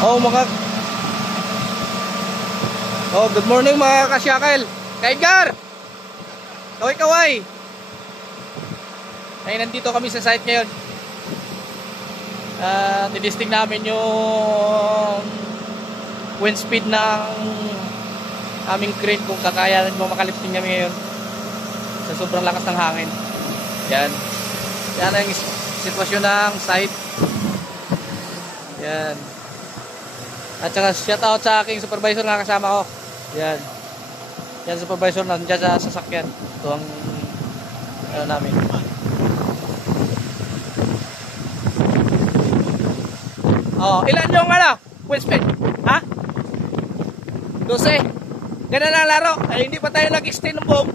Oh, good morning mga kasyakal. Kaidgar! Kaway-kaway! Ay, nandito kami sa site ngayon. Didisting namin yung wind speed ng aming crane kung kakayanan mo makalifting kami ngayon sa sobrang lakas ng hangin. Yan. Yan ang sitwasyon ng site. Yan. At saka shout out sa aking supervisor na kasama ko. Yan. Yan supervisor na nandiyan sa sasakyan. Ito ang ano namin. Oh, ilan yung wind speed? Ha? 12. Ganun lang laro. Ay, hindi pa tayo nag-extend ng buong.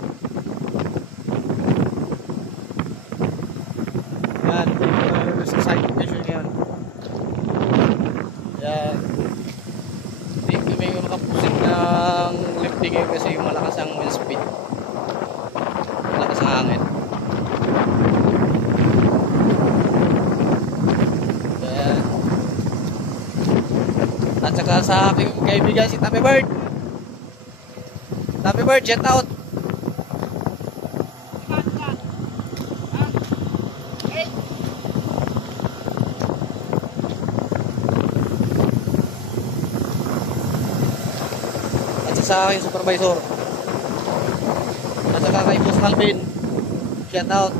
Yan. Sa side condition yan. Yan. Hindi kami makapusik ng lifting ngayon kasi malakas ang wind speed. Malakas ang hangin. Yan. At saka sa aking kaibigan si Tappy Bird. Tappy Bird, jet out. Sa aking supervisor at saka kay Boss Alvin, shout out.